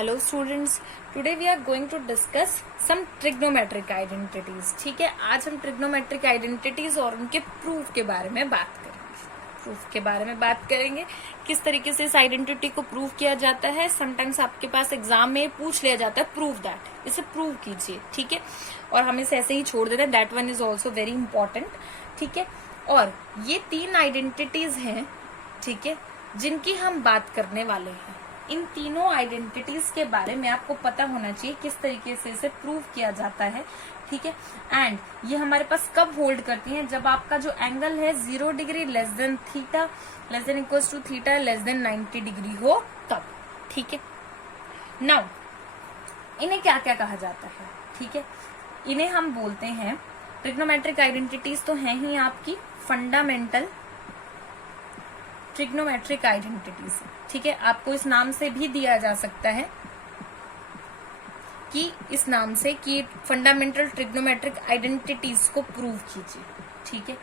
Hello students, today we are going to discuss some trigonometric identities. ठीक है, आज हम ट्रिग्नोमेट्रिक आइडेंटिटीज और उनके प्रूफ के बारे में बात करेंगे। किस तरीके से इस आइडेंटिटी को प्रूव किया जाता है। समटाइम्स आपके पास एग्जाम में पूछ लिया जाता है प्रूव दैट, इसे प्रूव कीजिए। ठीक है, और हम इसे ऐसे ही छोड़ देते हैं, that one is also very important. ठीक है, और ये तीन आइडेंटिटीज हैं, ठीक है, जिनकी हम बात करने वाले हैं। इन तीनों आइडेंटिटीज के बारे में आपको पता होना चाहिए किस तरीके से इसे प्रूव किया जाता है। ठीक है, एंड ये हमारे पास कब होल्ड करती हैं, जब आपका जो एंगल है 0 degree less than theta less than equals to theta less than 90 degree हो तब। ठीक है, नाउ इन्हें क्या क्या कहा जाता है। ठीक है, इन्हें हम बोलते हैं, ट्रिग्नोमेट्रिक आइडेंटिटीज तो हैं ही आपकी फंडामेंटल ट्रिग्नोमेट्रिक आइडेंटिटीज। ठीक है, आपको इस नाम से भी दिया जा सकता है कि इस नाम से कि फंडामेंटल ट्रिग्नोमेट्रिक आइडेंटिटीज को प्रूव कीजिए। ठीक है,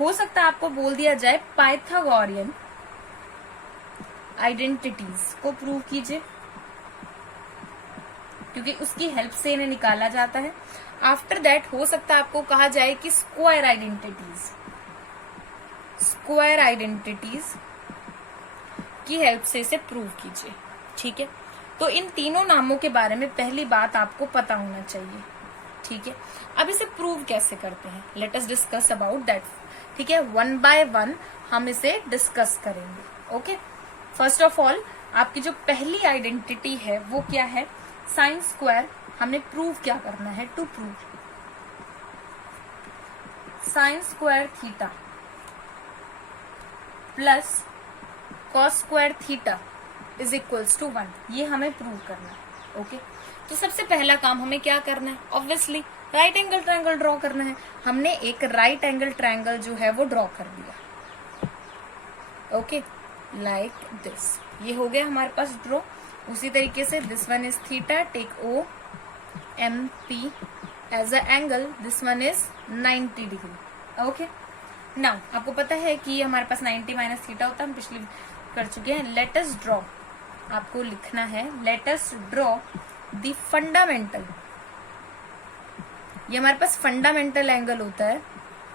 हो सकता है आपको बोल दिया जाए पाइथागोरियन आइडेंटिटीज को प्रूव कीजिए, क्योंकि उसकी हेल्प से इन्हें निकाला जाता है। आफ्टर दैट हो सकता है आपको कहा जाए कि स्क्वायर आइडेंटिटीज की हेल्प से इसे प्रूव कीजिए। ठीक है, तो इन तीनों नामों के बारे में पहली बात आपको पता होना चाहिए। ठीक है, अब इसे प्रूव कैसे करते हैं, let us discuss about that. ठीक है, वन बाय वन हम इसे डिस्कस करेंगे। ओके, फर्स्ट ऑफ ऑल आपकी जो पहली आइडेंटिटी है वो क्या है, साइन स्क्वायर। हमने प्रूव क्या करना है, to prove sine square theta plus cos square theta is equals to 1, ये हमें प्रूव करना है। ओके, तो सबसे पहला काम हमें क्या करना है, obviously right angle triangle draw करना है। हमने एक राइट एंगल ट्रायंगल जो है वो ड्रॉ कर दिया। ओके, लाइक दिस, ये हो गया हमारे पास ड्रॉ। उसी तरीके से this one is theta, take O M P as a angle, this one is 90 degree. Okay, now आपको पता है कि हमारे पास 90 माइनस थीटा होता है, हम पिछले कर चुके हैं। लेट अस ड्रॉ, आपको लिखना है let us draw the fundamental. ये हमारे पास फंडामेंटल एंगल होता है,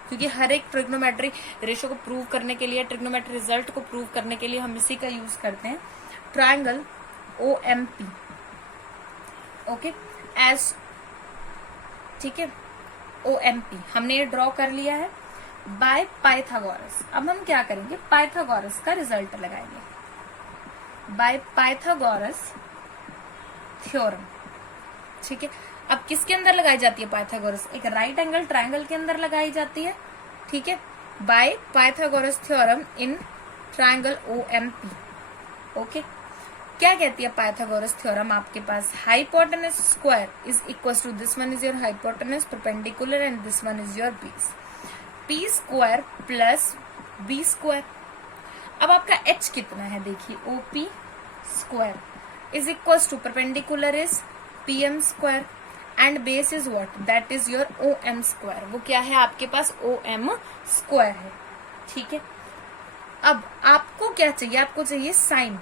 क्योंकि हर एक ट्रिग्नोमेट्री रेशो को प्रूव करने के लिए, ट्रिग्नोमेट्री रिजल्ट को प्रूव करने के लिए हम इसी का यूज करते हैं। Triangle O M P, okay, as, ठीक है, ओ एम पी हमने ये ड्रॉ कर लिया है बाय पाइथागोरस। अब हम क्या करेंगे, पाइथागोरस का रिजल्ट लगाएंगे बाय पाइथागोरस थ्योरम। ठीक है, अब किसके अंदर लगाई जाती है पाइथागोरस, एक राइट एंगल ट्रायंगल के अंदर लगाई जाती है। ठीक है, by Pythagoras theorem in triangle O M P. Okay, क्या कहती है पाइथागोरस थ्योरम, आपके पास hypotenuse square is equal to this one is your hypotenuse perpendicular and this one is your base, P square plus B square. अब आपका H कितना है, देखिए O P square is equal to perpendicular is P M square and base is what, that is your O M square. वो क्या है आपके पास, ओ M square है। ठीक है, अब आपको क्या चाहिए, आपको चाहिए साइन,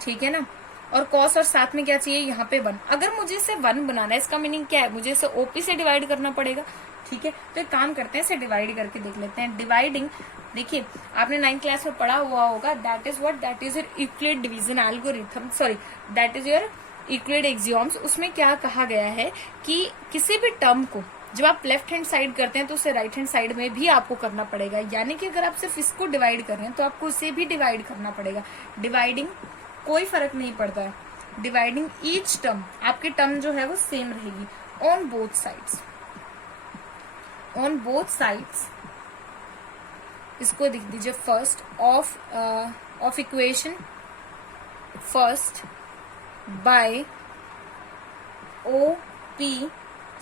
ठीक है ना, और कॉस, और साथ में क्या चाहिए यहाँ पे 1। अगर मुझे इसे 1 बनाना है, इसका मीनिंग क्या है, मुझे इसे ओपी से डिवाइड करना पड़ेगा। ठीक है, तो एक काम करते हैं, इसे डिवाइड करके देख लेते हैं। डिवाइडिंग, देखिए आपने 9th क्लास में पढ़ा हुआ होगा, that is what, that is your Euclid division algorithm, sorry that is your Euclid axioms. उसमें क्या कहा गया है कि किसी भी टर्म को जब आप लेफ्ट हैंड साइड करते हैं तो उसे राइट हैंड साइड में भी आपको करना पड़ेगा। यानी कि अगर आप सिर्फ इसको डिवाइड कर रहे हैं तो आपको इसे भी डिवाइड करना पड़ेगा। डिवाइडिंग कोई फर्क नहीं पड़ता है, डिवाइडिंग ईच टर्म, आपकी टर्म जो है वो सेम रहेगी on both sides. On both sides इसको लिख दीजिए, first of equation first by O P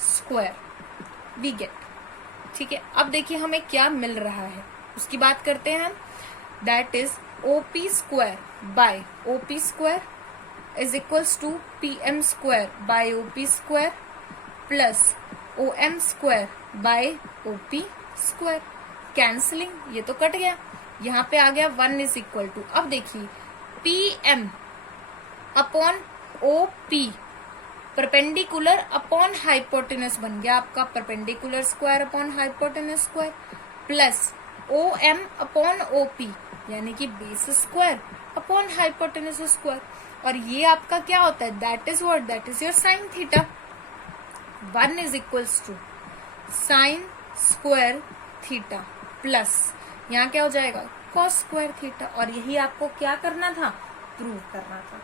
square we get. ठीक है, अब देखिए हमें क्या मिल रहा है उसकी बात करते हैं हम, that is O P square by O P square is equals to P M square by O P square plus O M square by O P square. Cancelling, ये तो कट गया, यहाँ पे आ गया 1 इज इक्वल टू, अब देखिए P M upon O P perpendicular upon hypotenuse बन गया आपका perpendicular square upon hypotenuse square, plus O M upon O P यानी कि base square upon hypotenuse square, और ये आपका क्या होता है, that is what, that is your sine theta. 1 is equals to sine square theta plus यहाँ क्या हो जाएगा कॉस स्क्वायर थीटा, और यही आपको क्या करना था, प्रूव करना था।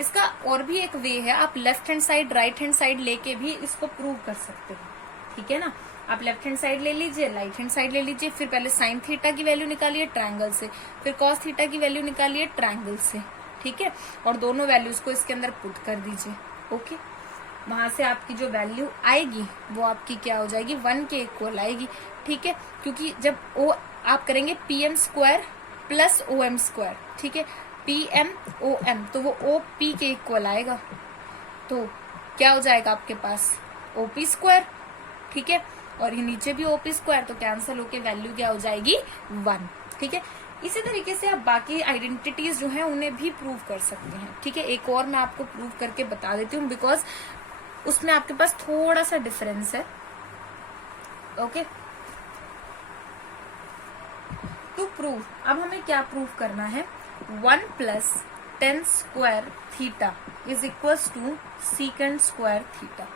इसका और भी एक वे है, आप left hand side right hand side लेके भी इसको प्रूव कर सकते हैं, ठीक है ना। आप लेफ्ट हैंड साइड ले लीजिए, राइट हैंड साइड ले लीजिए, फिर पहले साइन थीटा की वैल्यू निकालिए ट्रायंगल से, फिर कॉस थीटा की वैल्यू निकालिए ट्रायंगल से, ठीक है, और दोनों वैल्यूज को इसके अंदर पुट कर दीजिए। ओके, वहां से आपकी जो वैल्यू आएगी वो आपकी क्या हो जाएगी, 1 के इक्वल आएगी, ठीक है, क्योंकि जब ओ आप करेंगे P M square plus O M square, ठीक है, पी एम ओ एम, तो वो ओ पी के इक्वल आएगा, तो क्या हो जाएगा आपके पास ओ पी स्क्वायर, ठीक है, और ये नीचे भी ओ पी स्क्वायर, तो कैंसिल होके वैल्यू क्या हो जाएगी 1, ठीक है। इसी तरीके से आप बाकी आइडेंटिटीज जो हैं उन्हें भी प्रूव कर सकते हैं, ठीक है। एक और मैं आपको प्रूव करके बता देती हूँ, बिकॉज उसमें आपके पास थोड़ा सा डिफरेंस है। ओके, टू प्रूव, अब हमें क्या प्रूव करना है, 1 plus tan square theta is equals to secant square theta,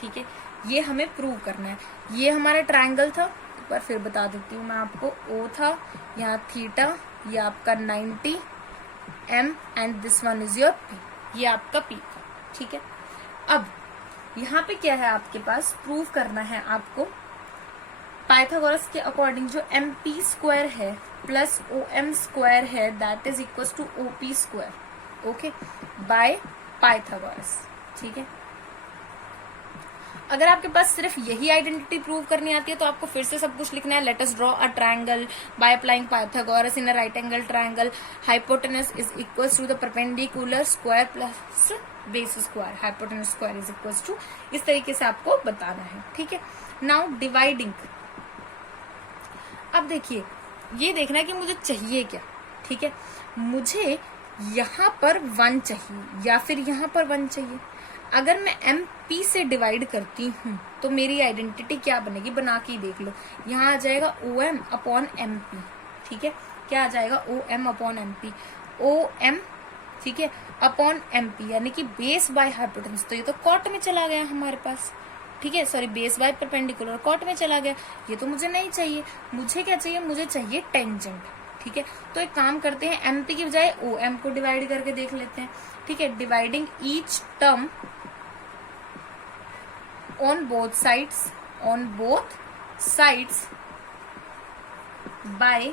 ठीक है, ये हमें प्रूव करना है। ये हमारा ट्रायंगल था, एक बार फिर बता देती हूँ मैं आपको, ओ था, यहाँ थीटा, ये आपका 90 M and this one is your P, ये आपका पी था, ठीक है। अब यहाँ पे क्या है आपके पास, प्रूव करना है आपको पाइथागोरस के अकॉर्डिंग जो एम पी स्क्वायर है प्लस ओ एम स्क्वायर है that is equal to O P square, okay, by Pythagoras, ठीक है। अगर आपके पास सिर्फ यही आइडेंटिटी प्रूव करनी आती है तो आपको फिर से सब कुछ लिखना है, let us draw a triangle by applying Pythagoras in a right angle triangle, hypotenuse is equal to the perpendicular square plus base square, hypotenuse square is equal to, इस तरीके से आपको बताना है, ठीक है। नाउ डिवाइडिंग, अब देखिए ये देखना है कि मुझे चाहिए क्या, ठीक है, मुझे यहाँ पर 1 चाहिए या फिर यहाँ पर 1 चाहिए। अगर मैं एम पी से डिवाइड करती हूँ तो मेरी आइडेंटिटी क्या बनेगी, बना के ही देख लो, यहाँ आ जाएगा O M upon M P, ठीक है, क्या आ जाएगा O M upon M P, O M, ठीक है, अपॉन एम पी, यानी कि बेस बाय हाइपोटेनस, तो ये तो कॉट में चला गया हमारे पास, ठीक है, sorry base by perpendicular cot में चला गया, ये तो मुझे नहीं चाहिए, मुझे क्या चाहिए, मुझे चाहिए टेंजेंट, ठीक है। तो एक काम करते हैं, एम पी की बजाय ओ एम को डिवाइड करके देख लेते हैं, ठीक है, dividing each term on both sides by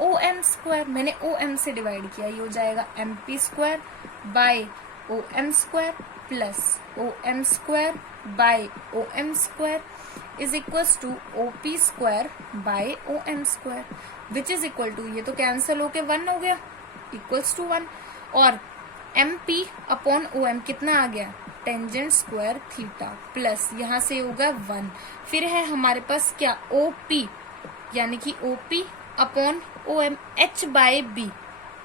O M square, मैंने ओ एम से डिवाइड किया, ये हो जाएगा M P square by O M square plus O M square by O M square is equals to O P square by O M square, which is equal to, ये तो cancel होके 1 हो गया, equals to 1, और M P upon O M कितना आ गया, tangent square theta plus यहाँ से होगा 1, फिर है हमारे पास क्या ओ पी, यानी कि O P upon O M, H by B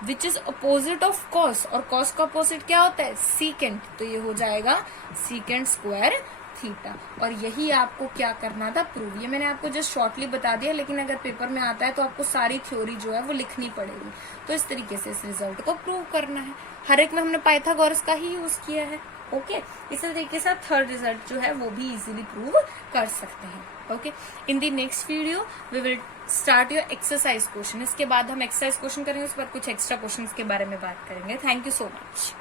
which is opposite of cos, और कॉस का अपोजिट क्या होता है, सीकेंट, तो ये हो जाएगा सीकेंट स्क्वायर थीटा, और यही आपको क्या करना था, प्रूव। ये मैंने आपको जस्ट शॉर्टली बता दिया, लेकिन अगर पेपर में आता है तो आपको सारी थ्योरी जो है वो लिखनी पड़ेगी, तो इस तरीके से इस रिजल्ट को प्रूव करना है। हर एक में हमने पाइथागोरस का ही यूज किया है, ओके, इसी तरीके से थर्ड रिजल्ट जो है वो भी इजीली प्रूव कर सकते हैं, okay. In the next video we will start your exercise question, इसके बाद हम एक्सरसाइज क्वेश्चन करेंगे, उसके बाद कुछ एक्स्ट्रा क्वेश्चन के बारे में बात करेंगे। Thank you so much.